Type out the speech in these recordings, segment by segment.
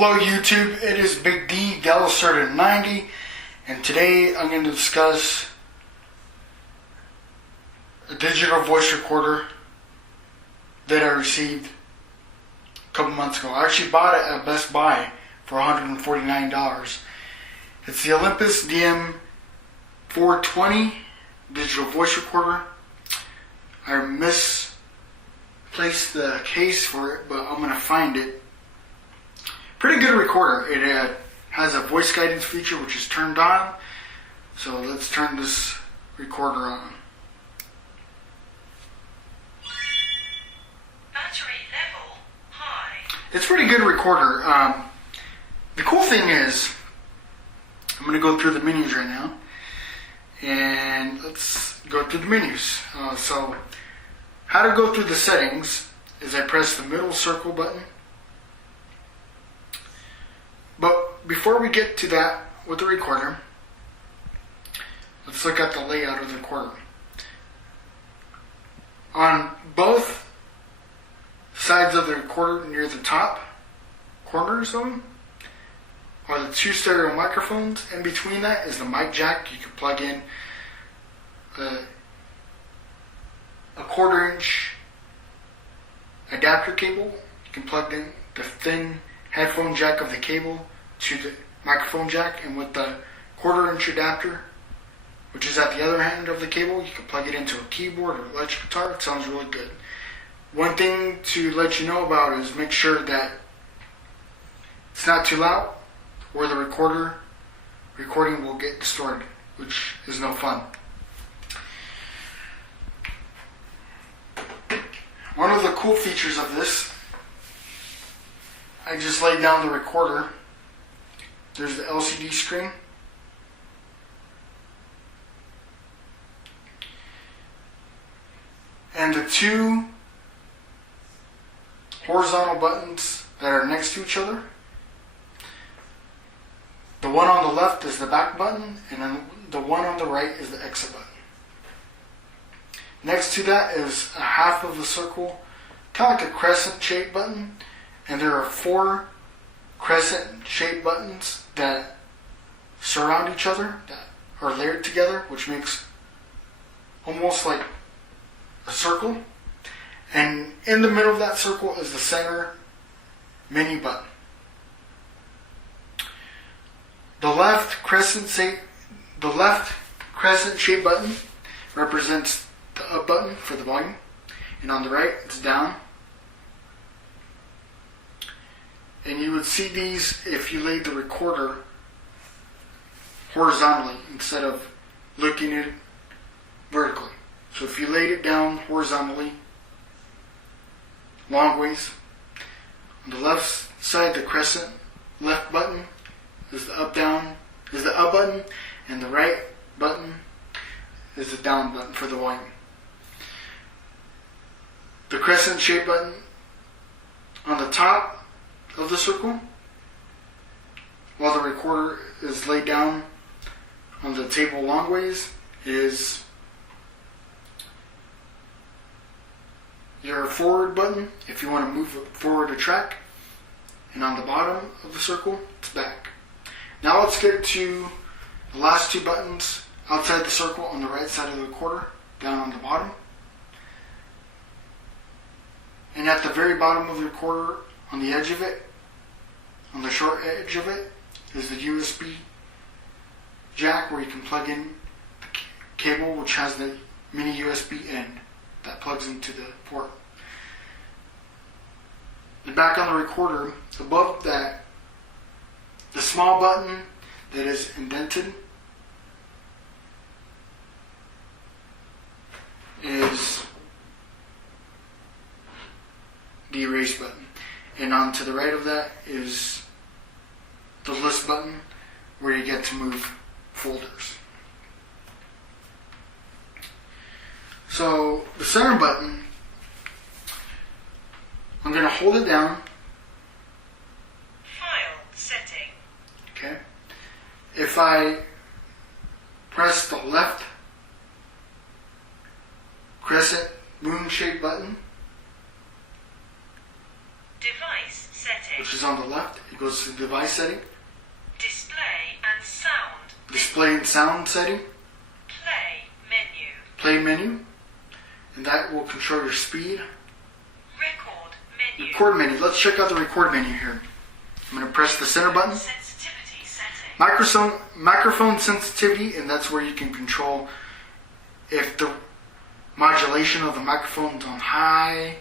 Hello YouTube, it is Big D, Delacerta90, and today I'm going to discuss a digital voice recorder that I received a couple months ago. I actually bought it at Best Buy for $149. It's the Olympus Dm420 digital voice recorder. I misplaced the case for it, but I'm going to find it. Pretty good recorder. It has a voice guidance feature which is turned on. So let's turn this recorder on. Battery level high. It's a pretty good recorder. The cool thing is, I'm going to go through the menus right now. And let's go through the menus. So how to go through the settings is I press the middle circle button. But before we get to that with the recorder, let's look at the layout of the recorder. On both sides of the recorder, near the top corners of them, are the two stereo microphones. In between that is the mic jack. You can plug in a 1/4-inch adapter cable. You can plug in the thin headphone jack of the cable to the microphone jack, and with the 1/4-inch adapter, which is at the other end of the cable, you can plug it into a keyboard or electric guitar. It sounds really good. One thing to let you know about is make sure that it's not too loud, or the recording will get distorted, which is no fun. One of the cool features of this, I just laid down the recorder. There's the LCD screen. And the two horizontal buttons that are next to each other. The one on the left is the back button, and then the one on the right is the exit button. Next to that is a half of the circle, kind of like a crescent shaped button. And there are 4 crescent-shaped buttons that surround each other, that are layered together, which makes almost like a circle. And in the middle of that circle is the center menu button. The left crescent-shaped button represents the up button for the volume, and on the right it's down. And you would see these if you laid the recorder horizontally instead of looking at it vertically. So if you laid it down horizontally, long ways, on the left side, the crescent left button is the up button, and the right button is the down button for the volume. The crescent shaped button on the top of the circle, while the recorder is laid down on the table long ways, is your forward button if you want to move forward a track, and on the bottom of the circle it's back. Now let's get to the last 2 buttons outside the circle on the right side of the recorder, down on the bottom. And at the very bottom of the recorder, on the edge of it, on the short edge of it, is the USB jack where you can plug in the cable, which has the mini USB end that plugs into the port. And back on the recorder, above that, the small button that is indented is the erase button. And on to the right of that is the list button where you get to move folders. So the center button, I'm going to hold it down. File setting. Okay. If I press the left crescent moon-shaped button, Device setting. which is on the left. It goes to device setting, Display and sound. display and sound setting, Play menu. play menu, and that will control your speed. Record menu. Record menu. Let's check out the record menu here. I'm going to press the center button. Sensitivity setting. Microphone sensitivity, and that's where you can control if the modulation of the microphone is on high,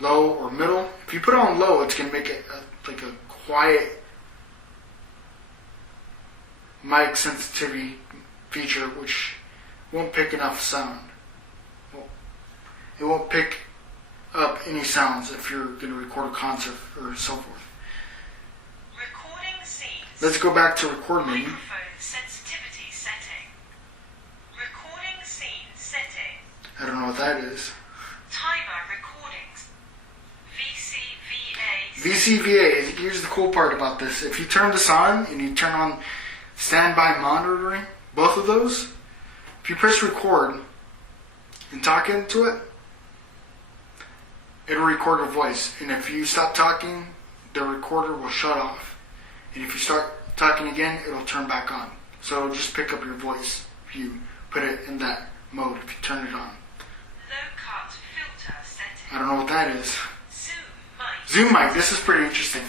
low, or middle. If you put it on low, it's going to make it like a quiet mic sensitivity feature, which won't pick enough sound. It won't pick up any sounds if you're going to record a concert or so forth. Recording scenes. Let's go back to record menu. Microphone sensitivity setting. Recording scene setting. I don't know what that is. Timer recordings. VCVA. VCVA, here's the cool part about this. If you turn this on and you turn on standby monitoring, both of those, if you press record and talk into it, it'll record a voice. And if you stop talking, the recorder will shut off. And if you start talking again, it'll turn back on. So it'll just pick up your voice if you put it in that mode, if you turn it on. Low cut filter setting. I don't know what that is. Zoom mic. Zoom mic, this is pretty interesting.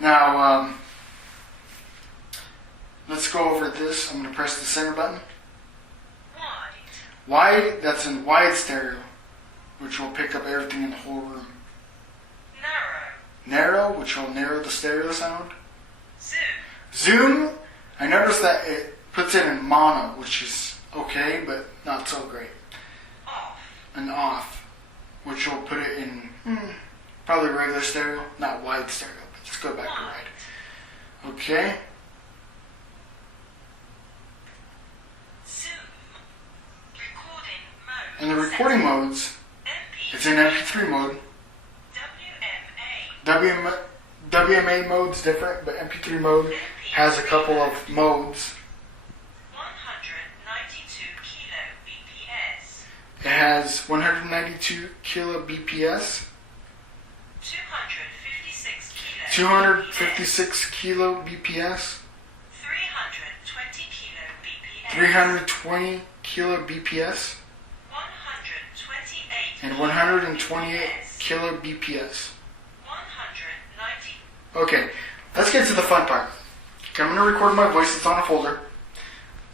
Now, let's go over this. I'm going to press the center button. Wide. Wide, that's in wide stereo, which will pick up everything in the whole room. Narrow. Narrow, which will narrow the stereo sound. Zoom. Zoom, I noticed that it puts it in mono, which is okay, but not so great. Off. And off, which will put it in probably regular stereo, not wide stereo. But let's go back to wide. Okay. Zoom. Recording mode. And the recording modes, MP. it's in MP3 mode. WMA. WMA mode's different, but MP3 mode has a couple of modes. 192 kilo BPS. It has 192 kilo BPS, 256 kilo. 256 kilo BPS, 320 kilo BPS. 320 kilo BPS, 128. and 128 kilo BPS. 190. Okay, let's get to the fun part. Okay, I'm going to record my voice. It's on a folder.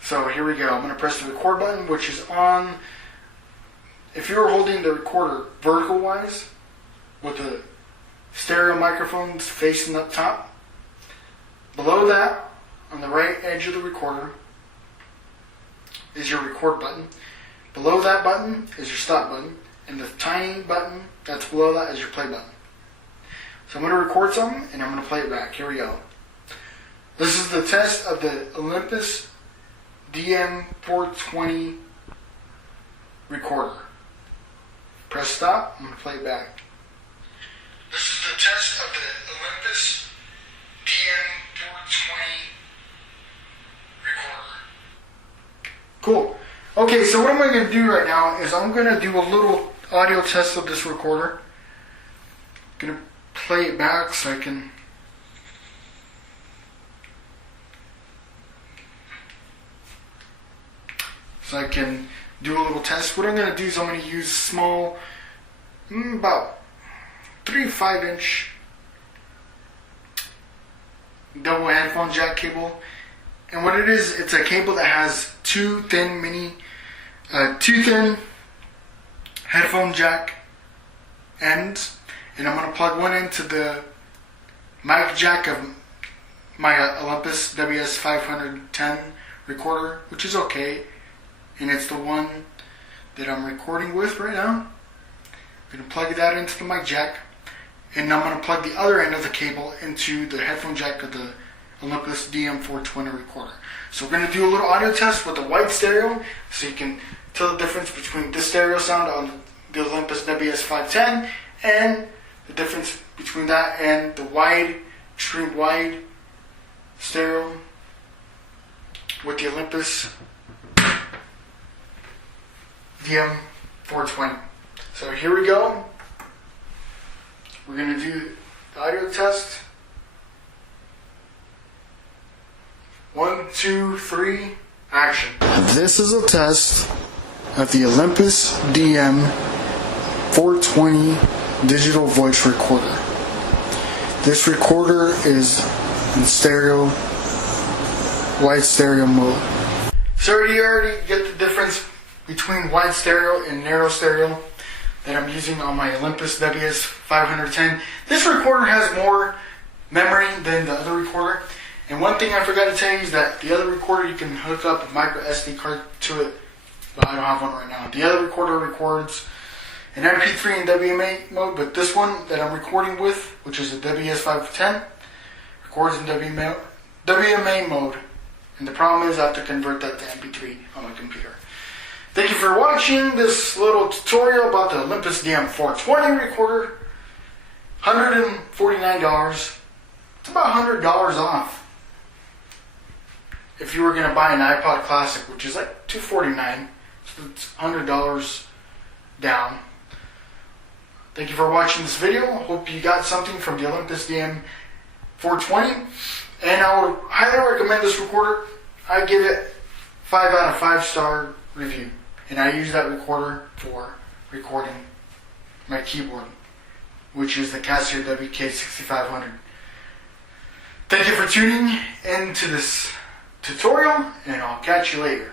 So here we go. I'm going to press the record button, which is on. If you're holding the recorder vertical wise, with the stereo microphones facing up top, below that, on the right edge of the recorder, is your record button. Below that button is your stop button, and the tiny button that's below that is your play button. So I'm going to record something, and I'm going to play it back. Here we go. This is the test of the Olympus Dm420 Recorder. Press stop. I'm going to play it back. This is the test of the Olympus Dm420 Recorder. Cool. Okay, so what I'm going to do right now is I'm going to do a little audio test of this recorder. I'm going to play it back so I can do a little test. What I'm going to do is I'm going to use small, about 3 to 5 inch double headphone jack cable. And what it is, it's a cable that has two thin headphone jack ends. And I'm going to plug one into the mic jack of my Olympus WS510 recorder, which is okay. And it's the one that I'm recording with right now. I'm going to plug that into the mic jack. And I'm going to plug the other end of the cable into the headphone jack of the Olympus Dm420 recorder. So we're going to do a little audio test with the wide stereo so you can tell the difference between this stereo sound on the Olympus WS510 and the difference between that and the wide, extreme wide stereo with the Olympus DM420. So here we go. We're going to do the audio test. 2, 3, action. This is a test of the Olympus Dm420 digital voice recorder. This recorder is in stereo, wide stereo mode. So you already get the difference between wide stereo and narrow stereo that I'm using on my Olympus WS510. This recorder has more memory than the other recorder. And one thing I forgot to tell you is that the other recorder, you can hook up a micro SD card to it, but I don't have one right now. The other recorder records in MP3 and WMA mode, but this one that I'm recording with, which is a WS510, records in WMA mode. And the problem is I have to convert that to MP3 on my computer. Thank you for watching this little tutorial about the Olympus Dm420 recorder. $149. It's about $100 off. If you were going to buy an iPod Classic, which is like $249, so it's $100 down. Thank you for watching this video. Hope you got something from the Olympus Dm420. And I would highly recommend this recorder. I give it 5 out of 5 star review. And I use that recorder for recording my keyboard, which is the Casio WK6500. Thank you for tuning into this tutorial, and I'll catch you later.